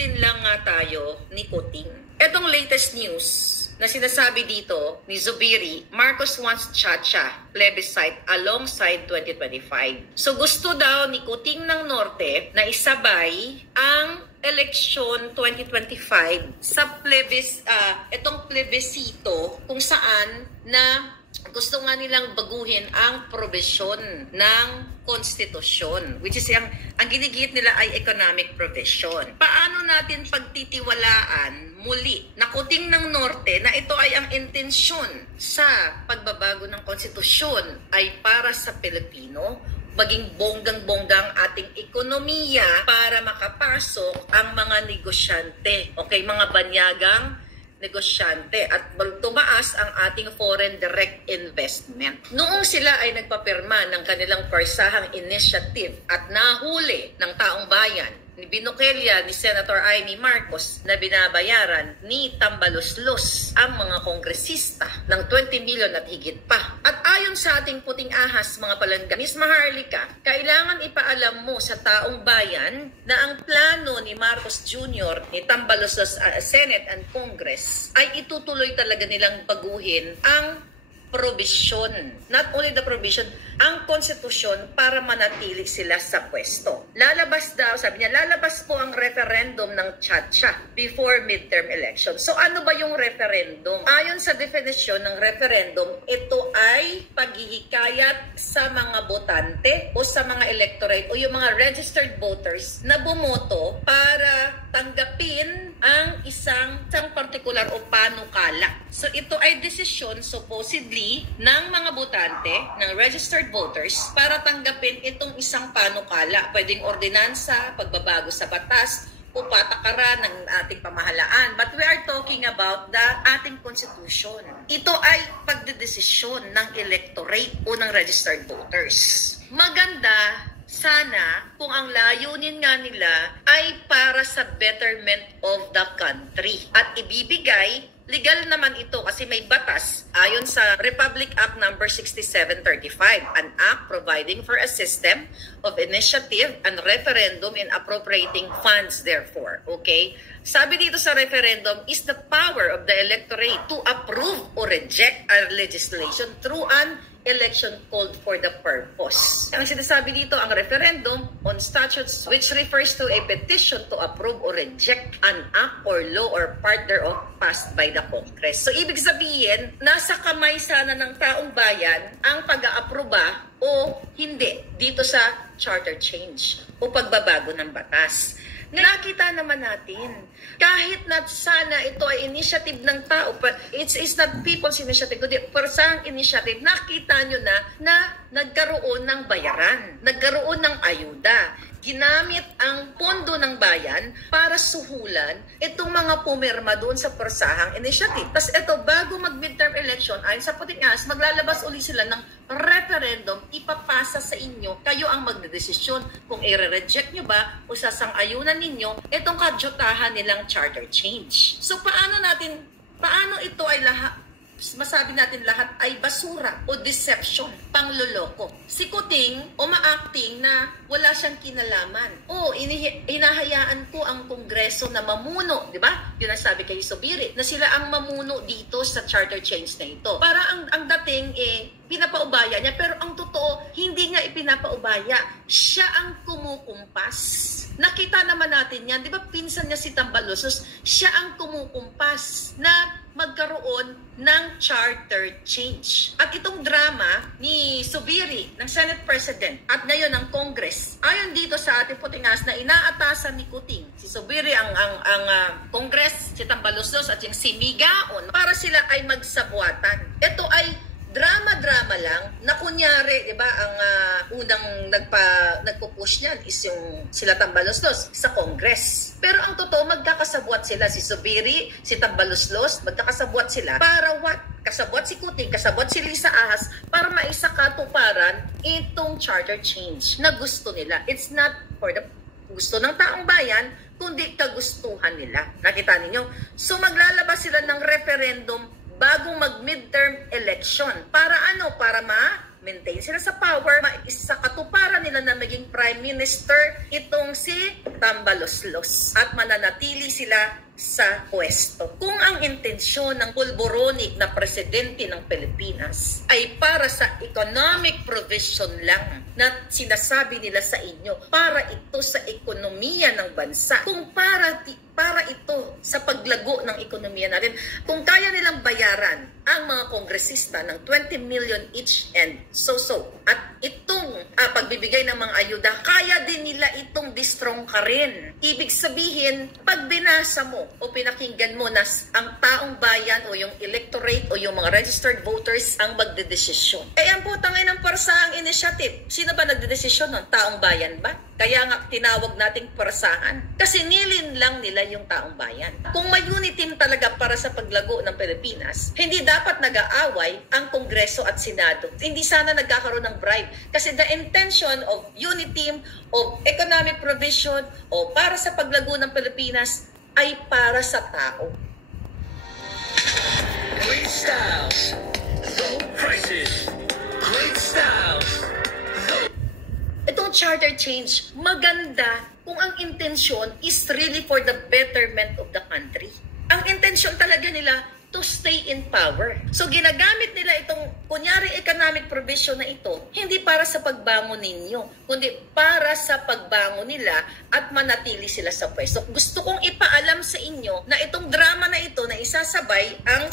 din lang nga tayo ni Kuting. Etong latest news na sinasabi dito ni Zubiri, Marcos wants Chacha plebiscite alongside 2025. So gusto daw ni Kuting ng Norte na isabay ang eleksyon 2025 sa itong plebisito kung saan na gusto nga nilang baguhin ang probisyon ng konstitusyon, which is ang ginigit nila ay economic provision. Paano natin pagtitiwalaan muli na Kuting ng Norte na ito ay ang intensyon sa pagbabago ng konstitusyon ay para sa Pilipino, maging bonggang-bonggang ating ekonomiya para makapasok ang mga negosyante, okay, mga banyagang negosyante at tumaas ang ating foreign direct investment. Noong sila ay nagpapirma ng kanilang parsahang initiative at nahuli ng taong bayan ni Binuquelia, ni Senator Amy Marcos na binabayaran ni Tambaloslos ang mga kongresista ng 20 million at higit pa. At ayon sa ating puting ahas mga palangga, Ms. Maharlika, kailangan ipaalam mo sa taong bayan na ang plano ni Marcos Jr. ni Tambaloslos Senate and Congress ay itutuloy talaga nilang baguhin ang provision. Not only the provision, ang konstitusyon para manatili sila sa pwesto. Lalabas daw, sabi niya, lalabas po ang referendum ng Chacha before midterm election. So ano ba yung referendum? Ayon sa definisyon ng referendum, ito ay paghihikayat sa mga botante o sa mga electorate o yung mga registered voters na bumoto para tanggapin ang isang partikular o panukala. So ito ay desisyon supposedly ng mga botante, ng registered voters para tanggapin itong isang panukala. Pwedeng ordinansa, pagbabago sa batas, o patakaran ng ating pamahalaan. But we are talking about the ating constitution. Ito ay pagdedesisyon ng electorate o ng registered voters. Maganda sana kung ang layunin nga nila ay para sa betterment of the country. At ibibigay, legal naman ito kasi may batas ayon sa Republic Act No. 6735, an act providing for a system of initiative and referendum in appropriating funds therefore. Okay? Sabi dito sa referendum is the power of the electorate to approve or reject a legislation through an election called for the purpose. Ang sinasabi dito, ang referendum on statutes which refers to a petition to approve or reject an act or law or part thereof passed by the Congress. So, ibig sabihin, nasa kamay sana ng taong bayan ang pag-aaproba o hindi dito sa charter change o pagbabago ng batas. Nakita naman natin, kahit na sana ito ay initiative ng tao, it's not people's initiative, kundi persang initiative, nakita nyo na nagkaroon ng bayaran, nagkaroon ng ayuda. Ginamit ang pondo ng bayan para suhulan itong mga pumirma doon sa persahang initiative. Tapos ito, bago mag-midterm election, ayon sa puting ahas, maglalabas uli sila ng referendum, ipapasa sa inyo, kayo ang magdedesisyon kung i-reject nyo ba o sasang-ayunan ninyo itong kadyotahan nilang charter change. So paano ito ay masabi natin lahat ay basura o deception, pangloloko. Si Kuting, umaacting na wala siyang kinalaman. O, hinahayaan ko ang Kongreso na mamuno, di ba? Yun ang sabi kay Zubiri, na sila ang mamuno dito sa charter change na ito. Para ang dating, pinapaubaya niya, pero ang totoo, hindi nga ipinapaubaya. Siya ang kumukumpas. Nakita naman natin yan, di ba pinsan niya si Tambaloslos, siya ang kumukumpas na magkaroon ng charter change. At itong drama ni Zubiri, ng Senate President, at ngayon ng Congress, ayon dito sa ating putingas na inaatasan ni Kuting, si Zubiri ang Congress, si Tambaloslos at yung si Migaon, para sila ay magsabuatan. Ito ay drama-drama lang na kunyari, di ba, ang unang nagpo-push niyan is yung sila Tambaloslos sa Congress. Pero ang totoo, magkakasabwat sila, si Zubiri, si Tambaloslos, magkakasabwat sila para what? Kasabwat si Kuting, kasabwat si Lisa Ahas para maisakatuparan itong charter change na gusto nila. It's not for the gusto ng taong bayan, kundi kagustuhan nila. Nakita ninyo? So maglalabas sila ng referendum bagong mag-midterm election. Para ano? Para ma-maintain sila sa power, sa katuparan nila na maging Prime Minister itong si Tambaloslos at mananatili sila sa pwesto. Kung ang intensyon ng pulboronic na presidente ng Pilipinas ay para sa economic provision lang na sinasabi nila sa inyo, para ito sa ekonomiya ng bansa, kung para ito sa paglago ng ekonomiya natin, kung kaya nilang bayaran ang mga kongresista ng 20 million each and so, at itong pagbibigay ng mga ayuda, kaya din nila itong distrong ka rin. Ibig sabihin, pag binasa mo o pinakinggan mo na ang taong bayan o yung electorate o yung mga registered voters ang magdedesisyon. Ang putang ay ng parsahang initiative. Sino ba nagdedesisyon nun? Taong bayan ba? Kaya nga tinawag nating parasahan. Kasi nilin lang nila yung taong bayan. Kung may unity team talaga para sa paglago ng Pilipinas, hindi dapat nag-aaway ang Kongreso at Senado. Hindi sana nagkakaroon ng bribe. Kasi the intention of unity team, of economic provision, o para sa paglago ng Pilipinas, ay para sa tao. Great styles, low prices. Great styles. Itong charter change, maganda kung ang intensyon is really for the betterment of the country. Ang intensyon talaga nila to stay in power. So ginagamit nila itong kunyari economic provision na ito, hindi para sa pagbangon ninyo, kundi para sa pagbangon nila at manatili sila sa pwesto. Gusto kong ipaalam sa inyo na itong drama na ito na isasabay ang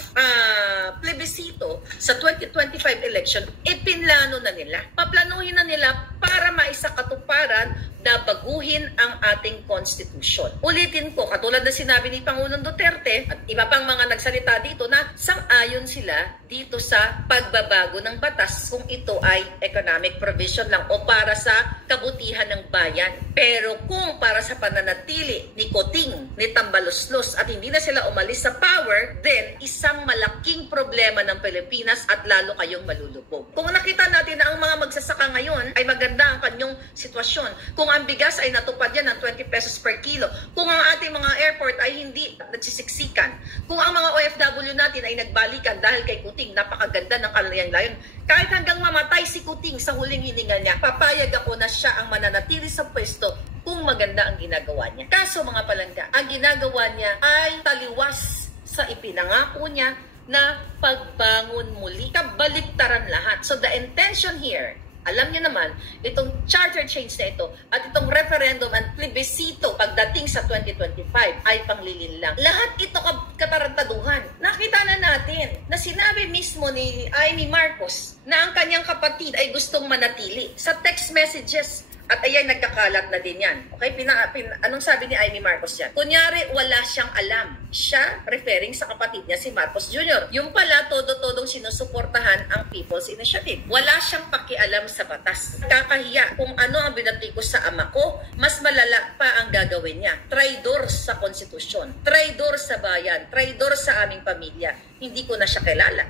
plebisito sa 2025 election, ipinlano na nila. Paplanuhin na nila para maisakatuparan na baguhin ang ating konstitusyon. Ulitin ko, katulad na sinabi ni Pangulong Duterte at iba pang mga nagsalita dito na sang-ayon sila dito sa pagbabago ng batas kung ito ay economic provision lang o para sa kabutihan ng bayan. Pero kung para sa pananatili ni Coting, ni Tambaloslos at hindi na sila umalis sa power, then isang malaking problema ng Pilipinas at lalo kayong malulubog. Kung nakita natin na ang mga magsasaka ngayon ay maganda ang kanyang sitwasyon, kung ang bigas ay natupad yan ng 20 pesos per kilo, kung ang ating mga airport ay hindi nagsisiksikan, kung ang mga OFW natin ay nagbalikan dahil kay Kuting, napakaganda ng kalayan-layon. Kahit hanggang mamatay si Kuting sa huling hininga niya, papayag ako na siya ang mananatili sa pwesto kung maganda ang ginagawa niya. Kaso mga palangga, ang ginagawa niya ay taliwas sa ipinangako niya na pagbangon muli. Kabaliktaran lahat. So the intention here, alam niyo naman, itong charter change na ito at itong referendum and plebisito pagdating sa 2025 ay panglilin lang. Lahat ito katarantaduhan. Nakita na natin na sinabi mismo ni Amy Marcos na ang kanyang kapatid ay gustong manatili sa text messages. At ayan, nagkakalat na din yan. Okay, anong sabi ni Amy Marcos yan? Kunyari, wala siyang alam. Siya, referring sa kapatid niya, si Marcos Jr. Yung pala, todo-todong sinusuportahan ang People's Initiative. Wala siyang pakialam sa batas. Kakahiya kung ano ang binatikos sa ama ko, mas malala pa ang gagawin niya. Traidor sa konstitusyon, traidor sa bayan, traidor sa aming pamilya. Hindi ko na siya kilala.